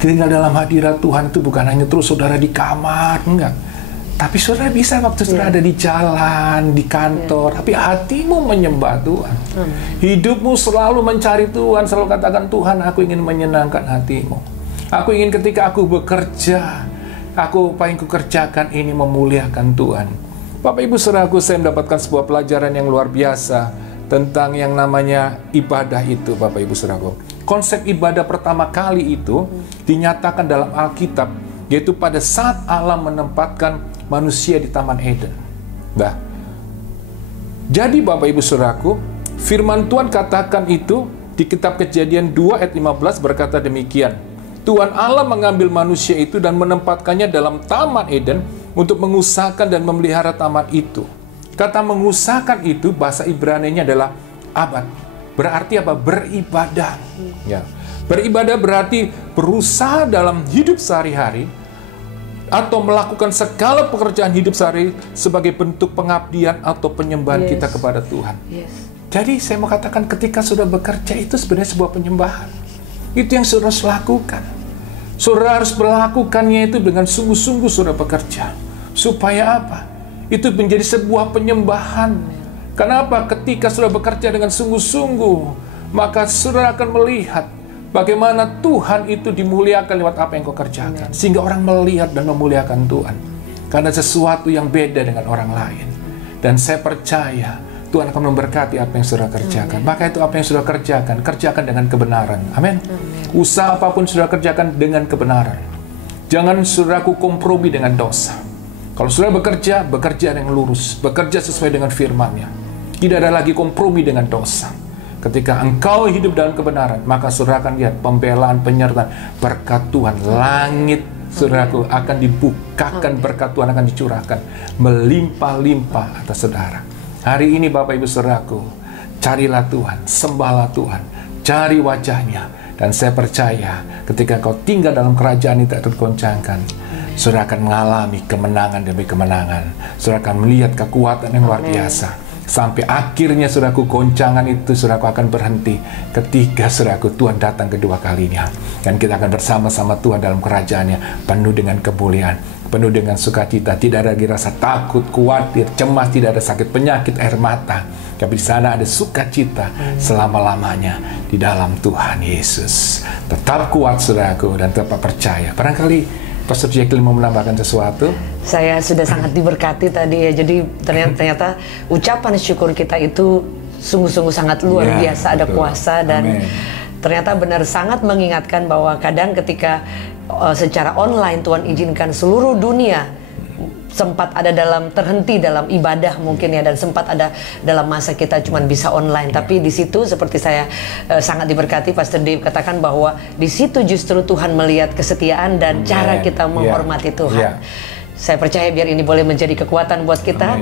Tinggal dalam hadirat Tuhan itu bukan hanya terus saudara di kamar, enggak. Tapi saudara bisa waktu saudara ada di jalan, di kantor, tapi hatimu menyembah Tuhan. Hidupmu selalu mencari Tuhan, selalu katakan, Tuhan, aku ingin menyenangkan hatimu. Aku ingin ketika aku bekerja, apa yang kukerjakan ini memuliakan Tuhan. Bapak Ibu Saudaraku, saya mendapatkan sebuah pelajaran yang luar biasa tentang yang namanya ibadah itu, Bapak Ibu Saudaraku. Konsep ibadah pertama kali itu dinyatakan dalam Alkitab, yaitu pada saat Allah menempatkan manusia di Taman Eden. Nah, jadi Bapak Ibu Saudaraku, firman Tuhan katakan itu di kitab Kejadian 2 ayat 15 berkata demikian. Tuhan Allah mengambil manusia itu dan menempatkannya dalam Taman Eden untuk mengusahakan dan memelihara taman itu. Kata mengusahakan itu bahasa Ibrani-nya adalah abad. Berarti apa? Beribadah. Ya. Beribadah berarti berusaha dalam hidup sehari-hari atau melakukan segala pekerjaan hidup sehari sebagai bentuk pengabdian atau penyembahan kita kepada Tuhan. Jadi saya mau katakan ketika sudah bekerja itu sebenarnya sebuah penyembahan. Itu yang saudara harus lakukan. Saudara harus melakukannya itu dengan sungguh-sungguh saudara bekerja. Supaya apa? Itu menjadi sebuah penyembahan. Kenapa? Ketika saudara bekerja dengan sungguh-sungguh, maka saudara akan melihat bagaimana Tuhan itu dimuliakan lewat apa yang kau kerjakan. Sehingga orang melihat dan memuliakan Tuhan. Karena sesuatu yang beda dengan orang lain. Dan saya percaya Tuhan akan memberkati apa yang saudara kerjakan. Maka itu apa yang saudara kerjakan dengan kebenaran. Amin. Usaha apapun saudara kerjakan dengan kebenaran. Jangan saudaraku kompromi dengan dosa. Kalau saudara bekerja yang lurus, bekerja sesuai dengan firman-Nya. Tidak ada lagi kompromi dengan dosa. Ketika engkau hidup dalam kebenaran, maka saudara akan lihat pembelaan, penyertaan, berkat Tuhan. Langit saudaraku akan dibukakan, berkat Tuhan akan dicurahkan melimpah-limpah atas saudara. Hari ini Bapak Ibu Saudaraku, carilah Tuhan, sembahlah Tuhan, cari wajah-Nya. Dan saya percaya ketika kau tinggal dalam kerajaan itu tak tergoncangkan, saudara akan mengalami kemenangan demi kemenangan. Saudara akan melihat kekuatan yang luar biasa. Sampai akhirnya saudaraku, goncangan itu saudaraku akan berhenti ketika saudaraku Tuhan datang kedua kalinya. Dan kita akan bersama-sama Tuhan dalam kerajaannya, penuh dengan kemuliaan, penuh dengan sukacita. Tidak ada lagi rasa takut, khawatir, cemas, tidak ada sakit penyakit, air mata. Tapi di sana ada sukacita selama-lamanya di dalam Tuhan Yesus. Tetap kuat saudaraku dan tetap percaya. Barangkali Pastor Jacqueline mau menambahkan sesuatu? Saya sudah sangat diberkati tadi ya. Jadi ternyata ucapan syukur kita itu sungguh-sungguh sangat luar biasa. Ada kuasa dan ternyata benar sangat mengingatkan bahwa kadang ketika secara online Tuhan izinkan seluruh dunia sempat ada terhenti dalam ibadah mungkin ya, dan sempat ada dalam masa kita cuma bisa online. Tapi di situ seperti saya sangat diberkati Pastor Dave katakan bahwa di situ justru Tuhan melihat kesetiaan dan cara kita menghormati Tuhan. Saya percaya biar ini boleh menjadi kekuatan buat kita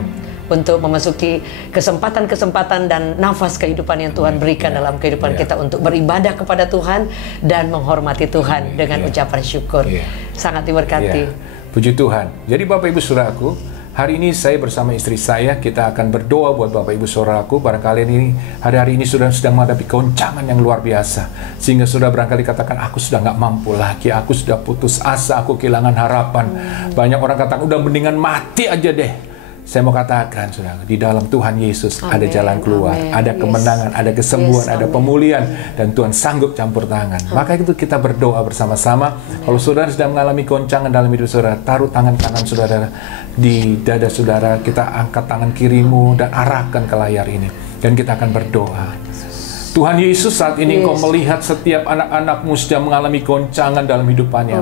untuk memasuki kesempatan-kesempatan dan nafas kehidupan yang Tuhan berikan dalam kehidupan kita untuk beribadah kepada Tuhan dan menghormati Tuhan dengan ucapan syukur. Sangat diberkati. Puji Tuhan. Jadi Bapak Ibu Saudaraku, hari ini saya bersama istri saya, kita akan berdoa buat Bapak Ibu Saudaraku. Barangkali ini hari-hari ini sudah sedang menghadapi goncangan yang luar biasa, sehingga sudah barangkali katakan, aku sudah nggak mampu lagi, aku sudah putus asa, aku kehilangan harapan. Banyak orang katakan, udah mendingan mati aja deh. Saya mau katakan, saudara, di dalam Tuhan Yesus ada jalan keluar, ada kemenangan, ada kesembuhan, ada pemulihan, dan Tuhan sanggup campur tangan. Maka itu kita berdoa bersama-sama. Kalau saudara sedang mengalami goncangan dalam hidup saudara, taruh tangan kanan saudara di dada saudara, kita angkat tangan kirimu dan arahkan ke layar ini, dan kita akan berdoa. Tuhan Yesus, saat ini Engkau melihat setiap anak-anakmu sedang mengalami goncangan dalam hidupannya.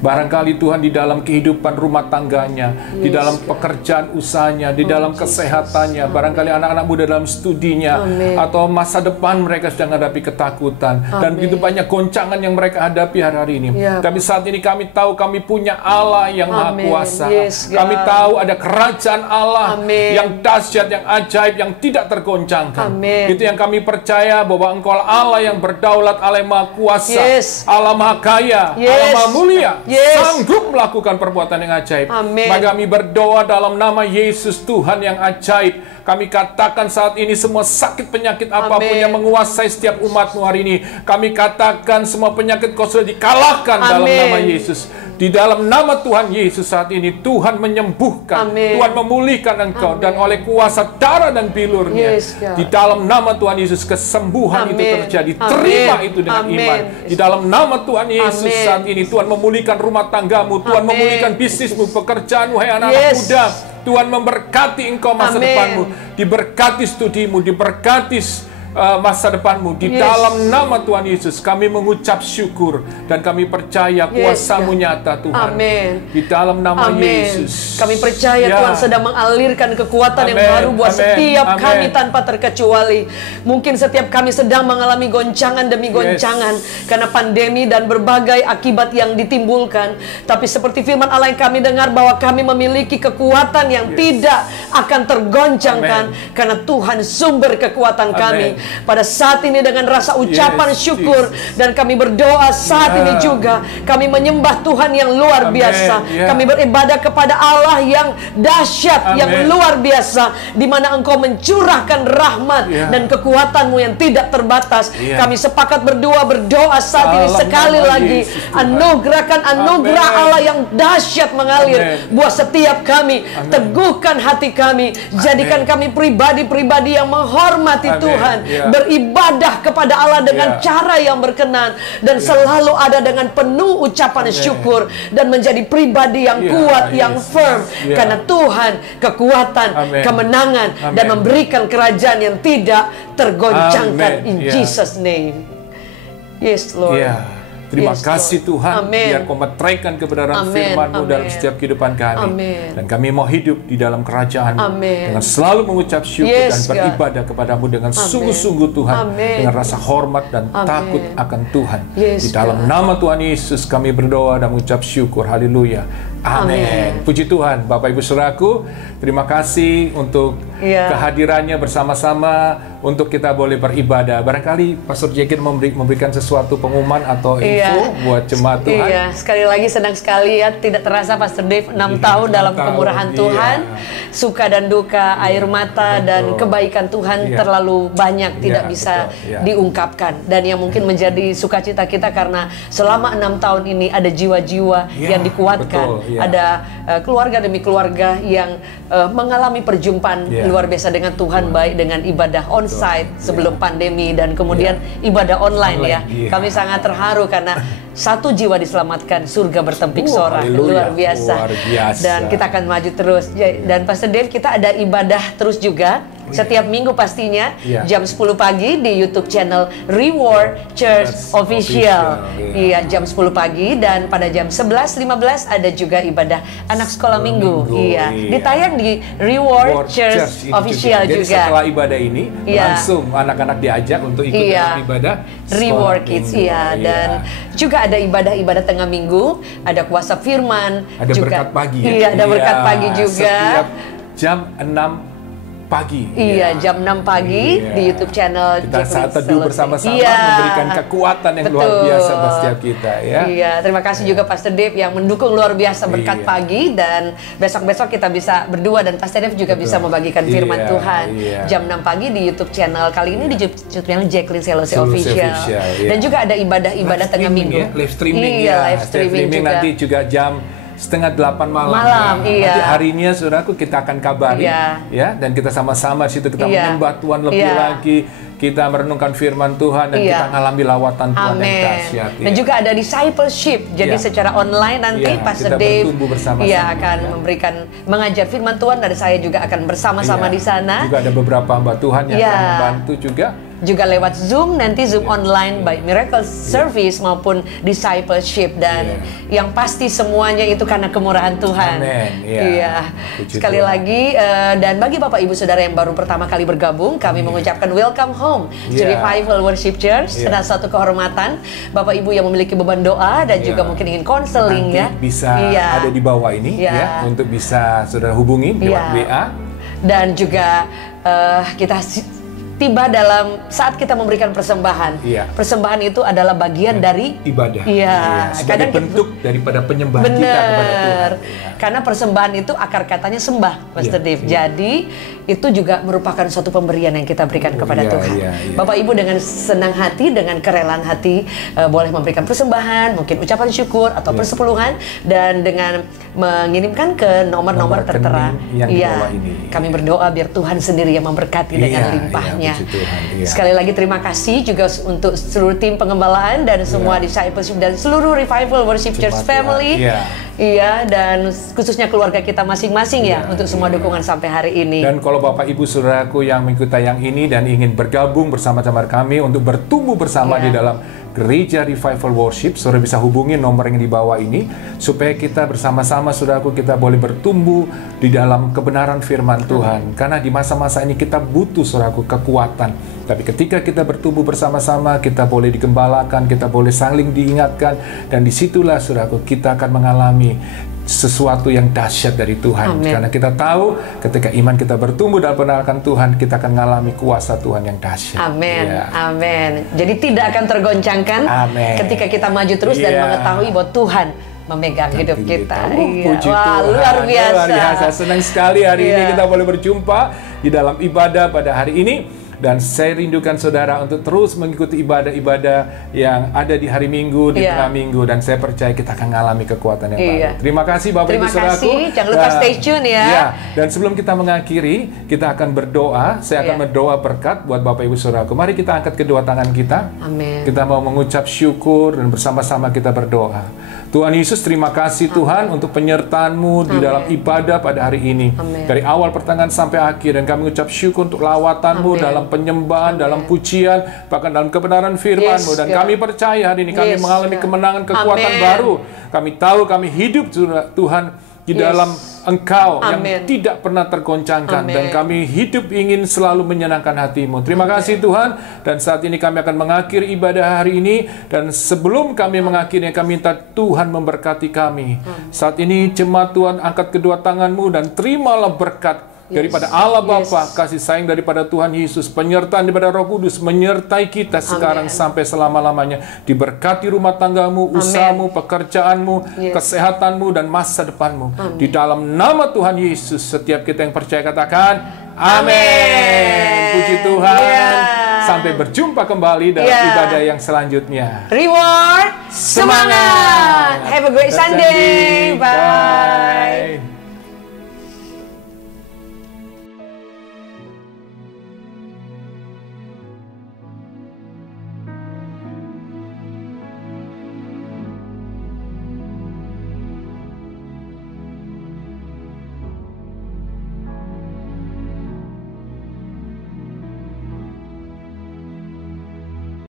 Barangkali Tuhan di dalam kehidupan rumah tangganya, di dalam pekerjaan usahanya, di dalam kesehatannya, barangkali anak-anak muda dalam studinya, atau masa depan mereka sedang menghadapi ketakutan, dan begitu banyak goncangan yang mereka hadapi hari ini. Tapi saat ini kami tahu kami punya Allah yang Maha Kuasa. Kami tahu ada kerajaan Allah yang dahsyat, yang ajaib, yang tidak tergoncangkan. Itu yang kami percaya, bahwa Engkau Allah yang berdaulat, Allah yang Maha Kuasa, Allah Maha Kaya, Allah Maha Mulia, sanggup melakukan perbuatan yang ajaib. Maka kami berdoa dalam nama Yesus, Tuhan yang ajaib. Kami katakan saat ini semua sakit penyakit apapun yang menguasai setiap umat-Mu hari ini, kami katakan semua penyakit Kau sudah dikalahkan dalam nama Yesus. Di dalam nama Tuhan Yesus saat ini, Tuhan menyembuhkan, Tuhan memulihkan engkau, dan oleh kuasa darah dan bilur-Nya, di dalam nama Tuhan Yesus kesembuhan itu terjadi. Terima itu dengan iman. Di dalam nama Tuhan Yesus saat ini, Tuhan memulihkan rumah tanggamu, Tuhan memulihkan bisnismu, pekerjaanmu, hai anak-anak muda. Tuhan memberkati engkau masa depanmu, diberkati studimu, diberkati masa depanmu. Di dalam nama Tuhan Yesus kami mengucap syukur, dan kami percaya kuasa-Mu nyata Tuhan. Di dalam nama Yesus kami percaya Tuhan sedang mengalirkan kekuatan yang baru buat setiap kami tanpa terkecuali. Mungkin setiap kami sedang mengalami goncangan demi goncangan karena pandemi dan berbagai akibat yang ditimbulkan, tapi seperti firman Allah yang kami dengar, bahwa kami memiliki kekuatan yang tidak akan tergoncangkan, karena Tuhan sumber kekuatan kami. Pada saat ini dengan rasa ucapan syukur, dan kami berdoa saat ini juga, kami menyembah Tuhan yang luar biasa. Kami beribadah kepada Allah yang dahsyat, yang luar biasa, di mana Engkau mencurahkan rahmat dan kekuatan-Mu yang tidak terbatas. Kami sepakat berdoa saat ini sekali lagi, anugerahkan anugerah Allah yang dahsyat mengalir buat setiap kami. Teguhkan hati kami, jadikan kami pribadi-pribadi yang menghormati Tuhan, beribadah kepada Allah dengan cara yang berkenan, dan selalu ada dengan penuh ucapan syukur, dan menjadi pribadi yang kuat, yang firm, karena Tuhan kekuatan, kemenangan, dan memberikan kerajaan yang tidak tergoncangkan. In Jesus name. Yes Lord. Terima kasih Tuhan, biar Kau meteraikan kebenaran firman-Mu dalam setiap kehidupan kami. Dan kami mau hidup di dalam kerajaan-Mu dengan selalu mengucap syukur dan beribadah kepada-Mu dengan sungguh-sungguh Tuhan, dengan rasa hormat dan takut akan Tuhan. Di dalam nama Tuhan Yesus kami berdoa dan mengucap syukur. Haleluya. Amin. Puji Tuhan. Bapak Ibu Saudaraku, terima kasih untuk kehadirannya bersama-sama untuk kita boleh beribadah. Barangkali Pastor Jacqueline memberikan sesuatu pengumuman atau info buat jemaat Tuhan. Sekali lagi senang sekali ya, tidak terasa Pastor Dave 6 tahun dalam kemurahan Tuhan. Suka dan duka, air mata dan kebaikan Tuhan terlalu banyak, tidak bisa diungkapkan. Dan yang mungkin menjadi sukacita kita karena selama 6 tahun ini ada jiwa-jiwa yang dikuatkan. Ada keluarga demi keluarga yang mengalami perjumpaan luar biasa dengan Tuhan, baik dengan ibadah onsite sebelum pandemi dan kemudian ibadah online. Kami sangat terharu karena satu jiwa diselamatkan, surga bertempik sorak. Luar biasa. Dan kita akan maju terus. Dan Pastor Dave, kita ada ibadah terus juga setiap minggu pastinya jam 10 pagi di YouTube channel Reward Church Official. Jam 10 pagi, dan pada jam 11.15 ada juga ibadah anak sekolah minggu. Ditayang di Reward Church Official juga. Jadi setelah ibadah ini langsung anak-anak diajak untuk ikut dalam ibadah Reward Kids. Dan juga ada ibadah-ibadah tengah minggu, ada kuasa firman, ada juga berkat pagi. Ada berkat pagi juga. Setiap jam 6 pagi. Jam 6 pagi di YouTube channel kita saat teduh bersama-sama memberikan kekuatan yang luar biasa buat setiap kita terima kasih juga Pastor Dave yang mendukung luar biasa berkat pagi, dan besok-besok kita bisa berdua dan Pastor Dave juga bisa membagikan firman Tuhan jam 6 pagi di YouTube channel, kali ini di YouTube channel Jacqueline Selose Official. Dan juga ada ibadah-idah tengah minggu. Live streaming live streaming juga. Nanti juga jam 7:30 malam. Nanti harinya saudaraku kita akan kabari dan kita sama-sama situ kita menyembah Tuhan lebih lagi, kita merenungkan firman Tuhan, dan kita mengalami lawatan Tuhan yang dahsyat. Dan juga ada discipleship, jadi secara online nanti Pastor Dave akan mengajar firman Tuhan, dan saya juga akan bersama-sama di sana. Juga ada beberapa hamba Tuhan yang akan membantu juga juga lewat Zoom, nanti Zoom online by Miracle Service maupun Discipleship, dan yang pasti semuanya itu karena kemurahan Tuhan. Amin. Iya. Sekali lagi, dan bagi Bapak Ibu Saudara yang baru pertama kali bergabung, kami mengucapkan welcome home to Revival Worship Church. Dengan satu kehormatan, Bapak Ibu yang memiliki beban doa dan juga mungkin ingin konseling bisa ada di bawah ini ya, untuk bisa saudara hubungi lewat WA. Dan juga kita tiba dalam saat kita memberikan persembahan. Persembahan itu adalah bagian dari ibadah. Sebagai bentuk daripada penyembahan kita kepada Tuhan. Karena persembahan itu akar katanya sembah, Pastor Dave. Jadi itu juga merupakan suatu pemberian yang kita berikan kepada Tuhan. Bapak Ibu dengan senang hati, dengan kerelaan hati boleh memberikan persembahan, mungkin ucapan syukur atau persepuluhan, dan dengan mengirimkan ke nomor-nomor tertera. Kami berdoa biar Tuhan sendiri yang memberkati dengan limpahnya. Sekali lagi terima kasih juga untuk seluruh tim pengembalaan dan semua discipleship dan seluruh Revival Worship Church family. Dan khususnya keluarga kita masing-masing untuk semua dukungan sampai hari ini. Dan kalau Bapak Ibu Saudaraku yang mengikuti tayang ini dan ingin bergabung bersama-sama kami untuk bertumbuh bersama di dalam Gereja Revival Worship, saudara bisa hubungi nomor yang di bawah ini supaya kita bersama-sama, saudaraku, kita boleh bertumbuh di dalam kebenaran firman Tuhan. Karena di masa-masa ini kita butuh, saudaraku, kekuatan. Tapi ketika kita bertumbuh bersama-sama, kita boleh digembalakan, kita boleh saling diingatkan, dan disitulah, saudaraku, kita akan mengalami sesuatu yang dahsyat dari Tuhan. Karena kita tahu ketika iman kita bertumbuh dalam pengenalan Tuhan, kita akan mengalami kuasa Tuhan yang dahsyat. Amin. Jadi tidak akan tergoncangkan ketika kita maju terus dan mengetahui bahwa Tuhan memegang hidup kita. Wah, luar biasa. Luar biasa. Senang sekali hari ini kita boleh berjumpa di dalam ibadah pada hari ini. Dan saya rindukan saudara untuk terus mengikuti ibadah-ibadah yang ada di hari Minggu, di tengah minggu. Dan saya percaya kita akan mengalami kekuatan yang baru. Terima kasih Bapak Ibu Saudaraku. Jangan lupa stay tune ya. Dan sebelum kita mengakhiri, kita akan berdoa. Saya akan berdoa berkat buat Bapak Ibu Saudaraku. Mari kita angkat kedua tangan kita. Kita mau mengucap syukur dan bersama-sama kita berdoa. Tuhan Yesus, terima kasih Tuhan untuk penyertaan-Mu di dalam ibadah pada hari ini. Dari awal pertengahan sampai akhir. Dan kami mengucap syukur untuk lawatan-Mu dalam penyembahan, dalam pujian, bahkan dalam kebenaran firman-Mu. Dan kami percaya hari ini kami mengalami kemenangan, kekuatan baru. Kami tahu kami hidup Tuhan di dalam Engkau yang tidak pernah tergoncangkan. Dan kami hidup ingin selalu menyenangkan hati-Mu. Terima kasih Tuhan. Dan saat ini kami akan mengakhiri ibadah hari ini. Dan sebelum kami mengakhirinya, kami minta Tuhan memberkati kami. Saat ini jemaat Tuhan, angkat kedua tangan-Mu dan terimalah berkat daripada Allah Bapa, kasih sayang daripada Tuhan Yesus, penyertaan daripada Roh Kudus menyertai kita sekarang sampai selama-lamanya. Diberkati rumah tanggamu, usahamu, pekerjaanmu, kesehatanmu, dan masa depanmu. Di dalam nama Tuhan Yesus, setiap kita yang percaya katakan amin. Puji Tuhan. Sampai berjumpa kembali dalam ibadah yang selanjutnya. Reward, semangat. Have a great Sunday. Bye.